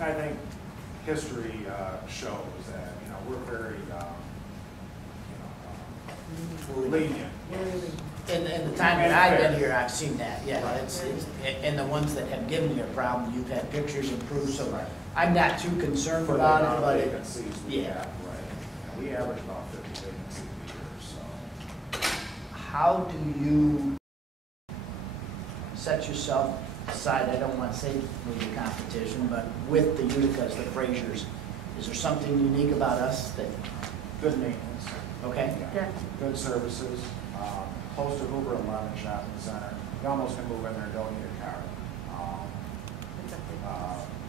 I think history shows that, you know, we're very, lenient. In the time that I've been here, I've seen that, yeah. Right. It's, and the ones that have given you a problem, you've had pictures and proof, so Right. I'm not too concerned For the about amount it, of but it, vacancies we yeah. have, right. And we average about 50 vacancies a year, so. how do you set yourself aside, I don't want to say with the competition, but with the Uticas, the Frasers, is there something unique about us that, Good maintenance. okay? Yeah. Good services. Close to Hoover 11 Shopping Center. You almost can move in there and don't need a car.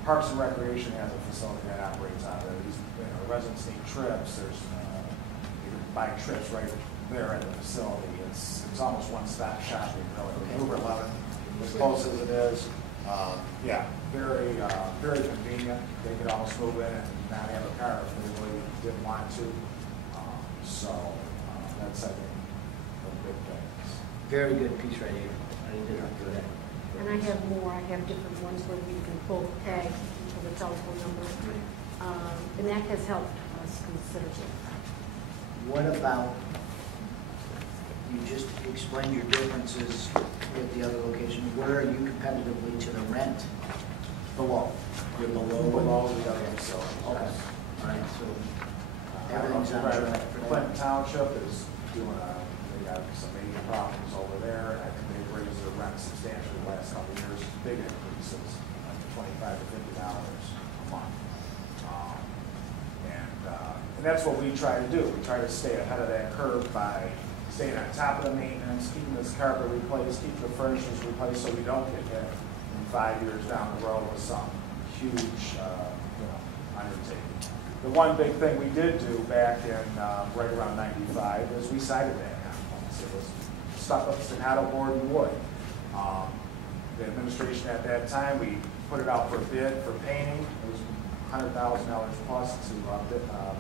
Parks and Recreation has a facility that operates out of there. These, residents need trips. There's you can buy trips right there at the facility. It's almost one-stop shopping, really. Okay. Hoover 11, as close as it is. Yeah, very convenient. They could almost move in and not have a car if they really didn't want to. That's, I think, a big thing. Very good piece right here. I did not do that. And I have more. I have different ones where you can pull the tag to the telephone number. And that has helped us considerably. What about, you just explained your differences with the other location. Where are you competitively to the rent? Below. You're below? Below the other facilities. Okay. All right, so Everything's everything's on track for that. Clinton Township is doing they got some major problems over there. I think they've raised their rent substantially the last couple of years, big increases, like $25 to $50 a month. And that's what we try to do. We try to stay ahead of that curve by staying on top of the maintenance, keeping this carpet replaced, keeping the furnishings replaced so we don't get hit in 5 years down the road with some huge undertaking. The one big thing we did do back in right around '95 is we sided that complex. It was stuck up staccato board and wood. The administration at that time, we put it out for bid for painting. It was $100,000 plus to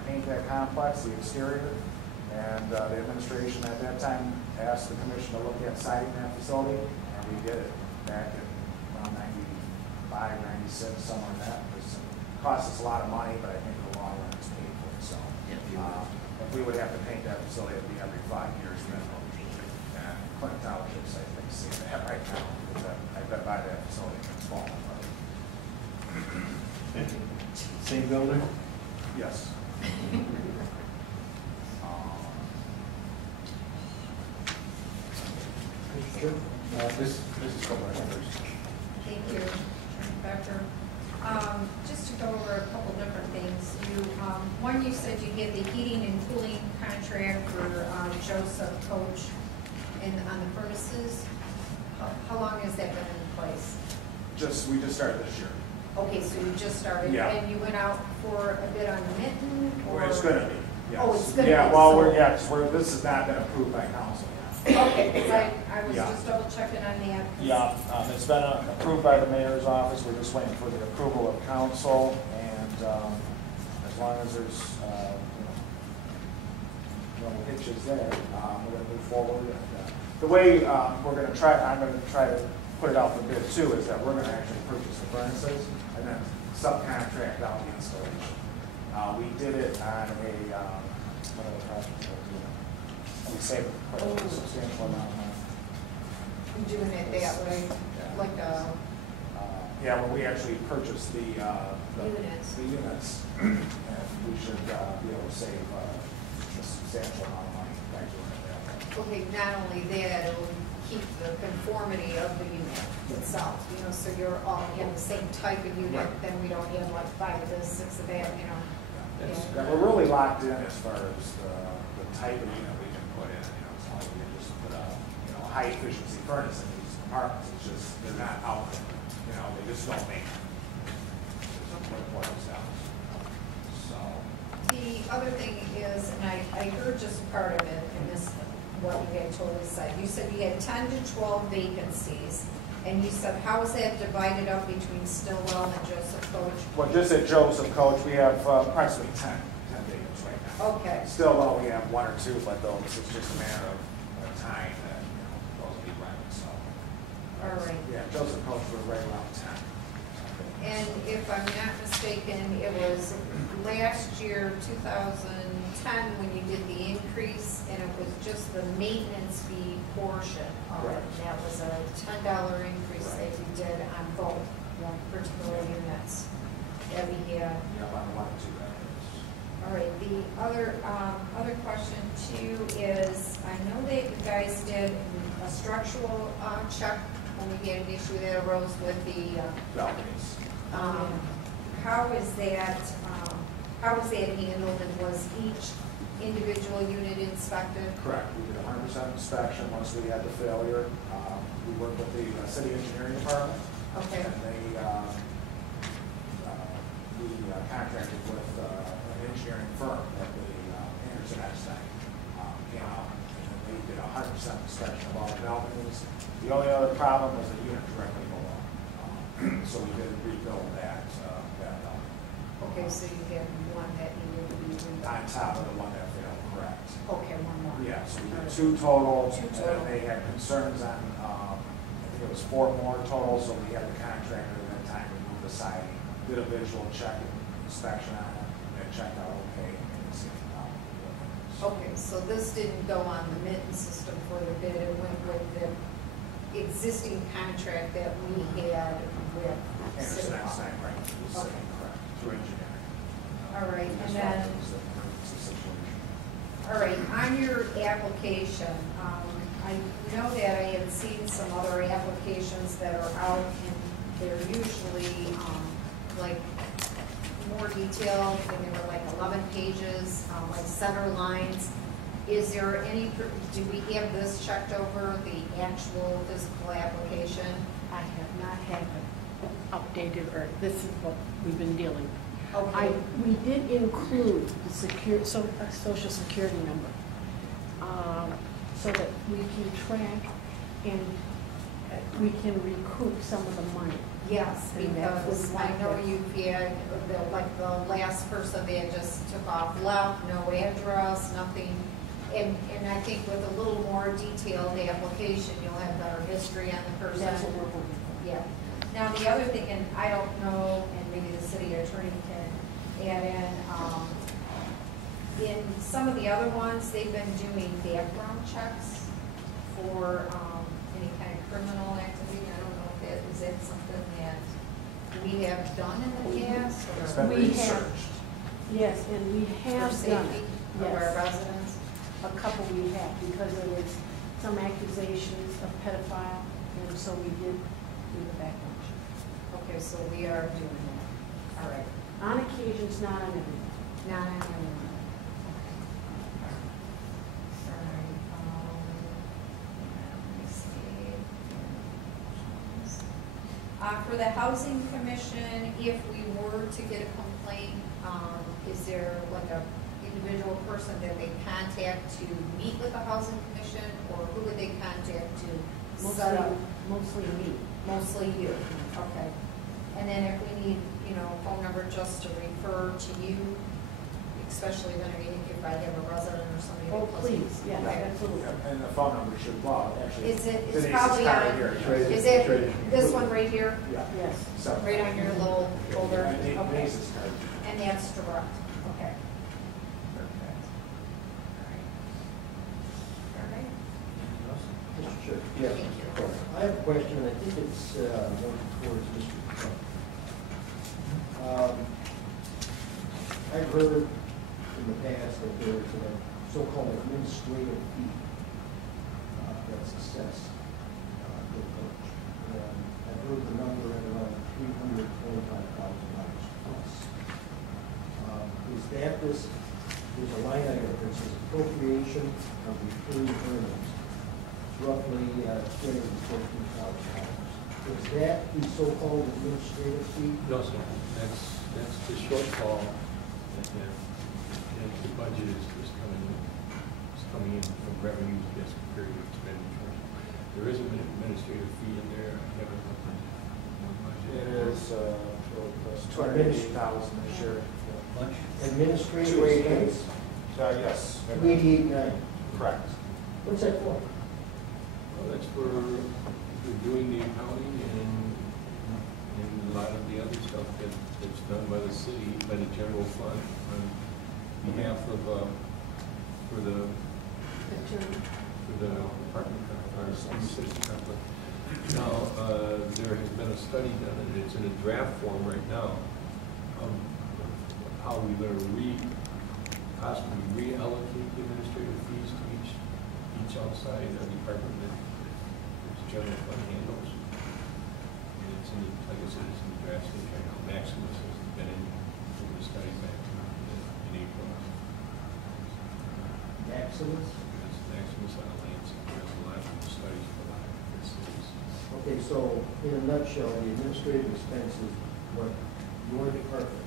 paint that complex, the exterior. And the administration at that time asked the commission to look at siding that facility, and we did it back in around '95, '96, somewhere in that. It cost us a lot of money, but I think in the long run it's paid for. So if we would have to paint that facility, it'd be every 5 years minimum. And Clinton Townships, I think, see that right now. I've been by that facility in the fall. Same builder? Yes. This is Comer first. Thank you, Inspector. Just to go over a couple different things. One, you said you get the heating and cooling contract for Joseph Coach on the furnaces. How long has that been in place? We just started this year. Okay, so you just started, Yeah. and you went out for a bid on the mitten, or? It's going to be. Yes. Oh, it's gonna yeah, be, well, so- because this has not been approved by council yet. Okay, because I was Yeah. just double checking on that. Yeah, it's been approved by the mayor's office. We're just waiting for the approval of council, and as long as there's no hitches there, we're going to move forward. And, the way I'm going to try to put it out for bid too is that we're going to actually purchase the furnaces and then subcontract out the installation. We did it on what other project did we do? We saved a substantial amount of money. Doing it that way, Yeah. like Yeah, when we actually purchased the Units. units, and we should be able to save a substantial amount of money by doing it that way. okay, not only that, it will keep the conformity of the unit itself, so you're all in the same type of unit, Right. then we don't have like 5 of this, 6 of that, Yeah, we're really locked in as far as the type of unit we can put in. It's not like we can just put a high efficiency furnace in these apartments. It's just they're not out there. They just don't make them. What it down. So The other thing is, and I heard just part of it in this, what you had totally said. You said you had 10 to 12 vacancies, and you said, how is that divided up between Stillwell and Joseph Coach? well, just at Joseph Coach, we have approximately 10 vacants right now. Okay. Still, we have 1 or 2, but those it's just a matter of time that those will be rented. So All right. yeah, Joseph Coach, we're right around 10. And if I'm not mistaken, it was last year, 2010, when you did the increase, and it was just the maintenance fee portion of it. Correct. That was a $10 increase that you did on both particular units that we had. Yeah, on the 1 and 2 bedrooms. All right, the other question too is, I know that you guys did a structural check when we had an issue that arose with the, Balconies. how is that handled, and was each individual unit inspected? Correct. We did a 100% inspection once we had the failure. We worked with the city engineering department. Okay. And we contracted with an engineering firm that the Anderson Einstein came out, and they did a 100% inspection of all the balconies. The only other problem was the unit directly below. So we did rebuild that balcony. Okay, so you had one that needed to be rebuilt. On top of the one that failed, correct. Okay, one more. Yeah, so we did 2 total. Two And total. then they had concerns on, I think it was 4 more total, so we had the contractor at that time remove the siding, did a visual check and inspection on it, and it checked out okay, and it's in, Okay, so this didn't go on the mitten system for the bid, it went with the existing contract that we had with Anderson City Hall. Einstein, right, it was Okay. correct, through engineering. All right, As and well then, as the emergency situation. all right, on your application, I know that I had seen some other applications that are out, and they're usually, like, more detailed, and they were like 11 pages, like center lines. Is there any, do we have this checked over, the actual physical application? I have not had it updated, or this is what we've been dealing with. Okay. We did include the social security number, so that we can track and we can recoup some of the money. Yes, And that because was I know like the- you've had, like the last person, they just took off left, no address, nothing. And I think with a little more detailed application, you'll have better history on the person. That's what we're hoping for. Yeah. Now, the other thing, and I don't know, and maybe the city attorney can add in some of the other ones, they've been doing background checks for any kind of criminal activity. I don't know if is that something that we have done in the past? It's Or been We have- researched. Yes, and we for have done safety it. of our Yes, residents? a couple we have, because there was some accusations of pedophile, and so we did do the background check. Okay, so we are doing that. All right. On occasions, not on everything. Not on everyone. All right, let me see. For the housing commission, if we were to get a complaint, is there like a individual person that they contact to meet with the housing commission, or who would they contact to set up? Mostly me. Mostly you, okay. And then if we need, phone number just to refer to you, especially when if I have a resident or somebody. Oh, that calls please, me. yes, Okay. absolutely. And the phone number should, well, actually. Is it, Denise it's probably kind of on, here, yes. Right. is it this one right here? Yeah. Yes. So- Right on your little folder? And Okay. Denise's card. And that's direct, okay. Perfect. All right. Mr. Chair. Yes. Thank you. I have a question, I think it's more towards Mr. Trump. I've heard in the past that there's a so-called administrative fee that's assessed to the coach. And I've heard the number at around $325,000 plus. Is that this, there's a line item that says appropriation of retained earnings, roughly $214,000. Is that the so-called administrative fee? No, sir, that's the shortfall that the budget is coming in from revenues against period of expenditure. There is an administrative fee in there, I haven't looked at the budget. It is, $288,000 this year. Much? Administrative 288. expense? Yes. 288.9. Correct. What's that for? Well, that's for doing the accounting and And a lot of the other stuff that's done by the city, by the general fund, on behalf of, for the apartment complex, or city complex. Now, there has been a study done, and it's in a draft form right now, of how we're going to possibly reallocate the administrative fees to each outside department that the general fund handles. And it's in, like I said, it's in the draft stage right now. Maximus has been in the study back in April. Maximus? It's Maximus on Lansing. There's a lot of studies for a lot of different cities. Okay, so in a nutshell, the administrative expenses, what your department,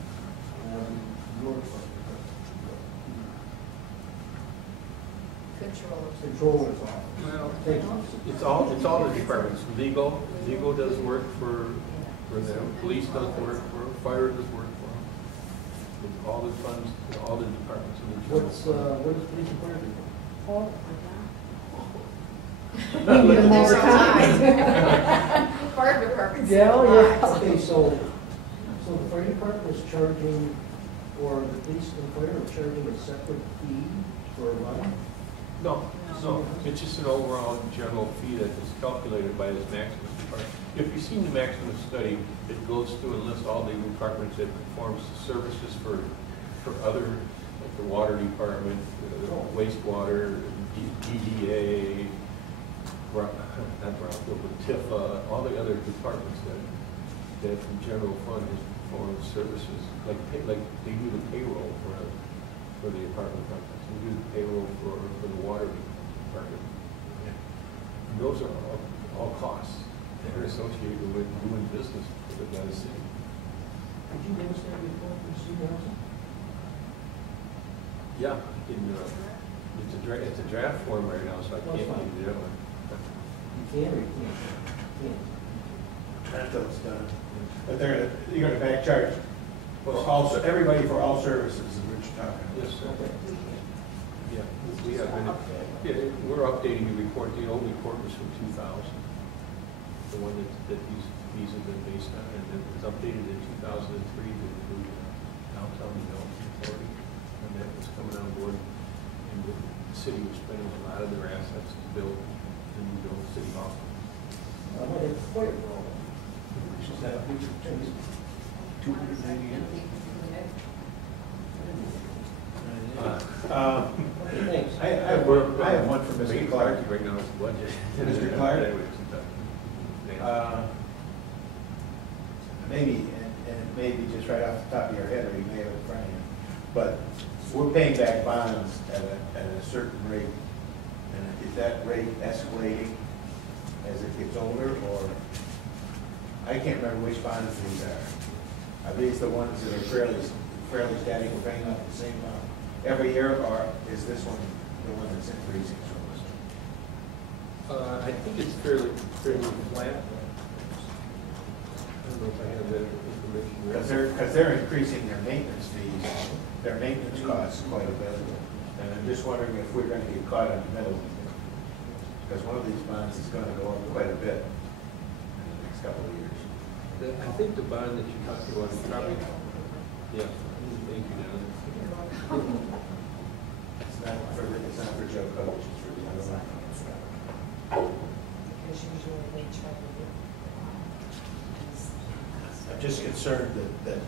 your department, controller's office. Well, Thank you. it's all the departments. Legal does work for them. Police does work for them. Fire does work for them. With all the funds, all the departments in the general fund. What does police and fire do? Oh, There's my God. a lot. Fire departments. Yeah, have a yeah. lot. Okay, so the fire department is charging, or the police and fire are charging a separate fee for a run? No, it's just an overall general fee that is calculated by this Maximus department. If you've seen the Maximus study, it goes through and lists all the departments that performs services for other, like the water department, wastewater, DDA, not Brownfield, but TIFA, all the other departments that the general fund has performed services, like they do the payroll for the apartment complex. We do the payroll for the water department. And those are all costs that are associated with doing business with the city. Did you understand the report from Steve Nelson? Yeah, it's a draft form right now, so I can't give you that one. You can or you can't? Until it's done. But you're gonna back charge for everybody for all services, is what you're talking about. Yes, sir. Okay. Yeah, we have been, we're updating the report. The old report was from 2000. The one that these have been based on, and it was updated in 2003 to include downtown development authority. And that was coming on board, and the city was spending a lot of their assets to build the new city hall. I might have to quit for all of them. Is that a future change? 298? Thanks. I have one for Mr. Clark. Right now, it's budget. Mr. Clark? Maybe, and maybe just right off the top of your head, or you may have it in front of you, but we're paying back bonds at a certain rate. And is that rate escalating as it gets older, or, I can't remember which bonds these are. Are these the ones that are fairly static, we're paying up the same amount every year, or is this one the one that's increasing? I think it's fairly flat. I don't know if I have that information. Because they're increasing their maintenance fees, their maintenance costs quite a bit. And I'm just wondering if we're going to get caught in the middle. Because one of these bonds is going to go up quite a bit in the next couple of years. I think the bond that you're talking about is probably, yeah, thank you, Don. It's not for Joe Coach, it's for the other one. Because usually they try to get. I'm just concerned that